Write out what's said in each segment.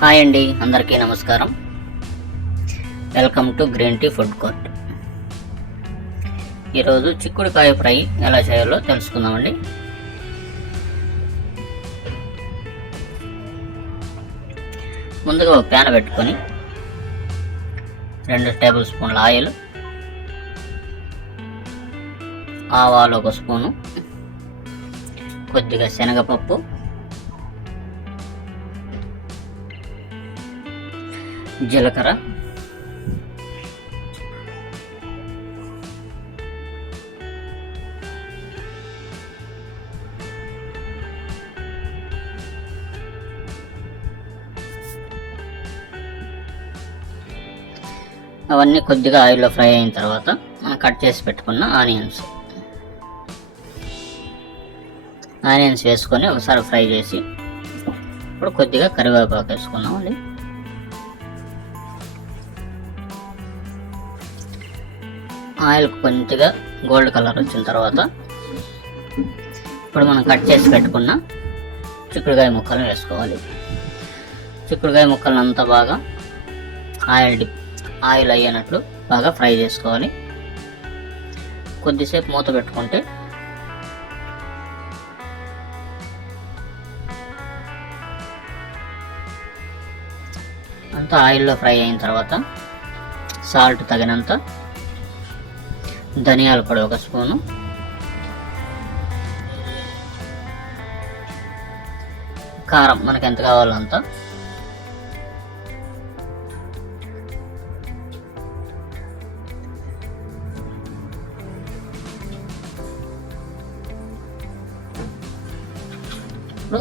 Hi అండి అందరికీ నమస్కారం. Welcome to green tea food court. ఈరోజు చిక్కుడుకాయ ఫ్రై ఎలా చేయాలో తెలుసుకుందామండి. ముందుగా ఒక ప్యాన్ పెట్టుకొని రెండు టేబుల్ స్పూన్ల ఆయిల్ ఆవాలు ఒక స్పూను కొద్దిగా శనగపప్పు జీలకర్ర. అవన్నీ కొద్దిగా ఆయిల్లో ఫ్రై అయిన తర్వాత మనం కట్ చేసి పెట్టుకున్న ఆనియన్స్. ఆనియన్స్ వేసుకొని ఒకసారి ఫ్రై చేసి ఇప్పుడు కొద్దిగా కరివేపాకు వేసుకున్నామండి ఆయిల్ కొద్దిగా గోల్డ్ కలర్ వచ్చిన తర్వాత ఇప్పుడు మనం కట్ చేసి పెట్టుకున్న చిక్కుడుకాయ ముక్కలు వేసుకోవాలి. చిక్కుడుకాయ ముక్కలను అంతా బాగా ఆయిల్ డిప్ ఆయిల్ అయ్యేనట్లు బాగా ఫ్రై చేసుకోవాలి. కొద్దిసేపు మూత పెట్టుకుంటే అంతా ఆయిల్లో ఫ్రై అయిన తర్వాత సాల్ట్ తగినంత ధనియాల పొడి ఒక స్పూను. కారం మనకి ఎంత కావాలో అంత. ఇప్పుడు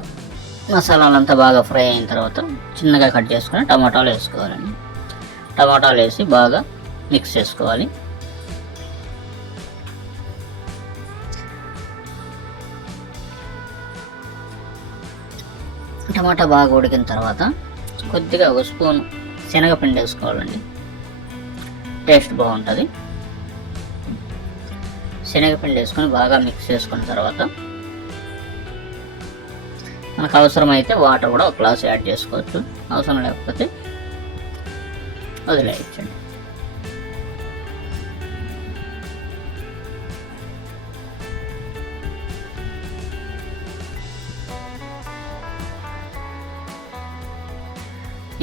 మసాలాలంతా బాగా ఫ్రై అయిన తర్వాత చిన్నగా కట్ చేసుకొని టమాటాలు వేసుకోవాలండి. టమాటాలు వేసి బాగా మిక్స్ చేసుకోవాలి. టమాటా బాగా ఉడికిన తర్వాత కొద్దిగా ఒక స్పూన్ శనగపిండి వేసుకోవాలండి. టేస్ట్ బాగుంటుంది. శనగపిండి వేసుకొని బాగా మిక్స్ చేసుకున్న తర్వాత మనకు అవసరమైతే వాటర్ కూడా ఒక గ్లాస్ యాడ్ చేసుకోవచ్చు. అవసరం లేకపోతే వదిలేయచ్చండి.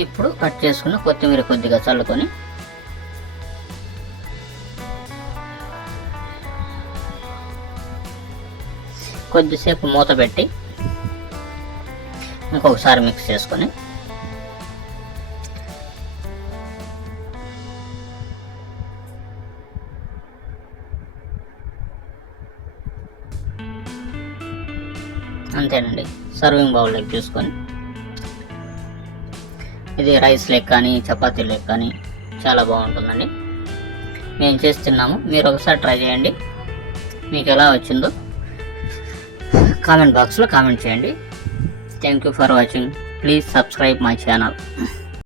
ఇప్పుడు కట్ చేసుకుని కొత్తిమీర కొద్దిగా చల్లుకొని కొద్దిసేపు మూత పెట్టి ఇంకొకసారి మిక్స్ చేసుకొని అంతేనండి. సర్వింగ్ బౌల్లోకి చూసుకొని ఇది రైస్ లెక్క కానీ చపాతీ లెక్క కానీ చాలా బాగుంటుందండి. మేము చేస్తున్నాము. మీరు ఒకసారి ట్రై చేయండి. మీకు ఎలా వచ్చిందో కామెంట్ బాక్స్లో కామెంట్ చేయండి. Thank you for watching please subscribe my channel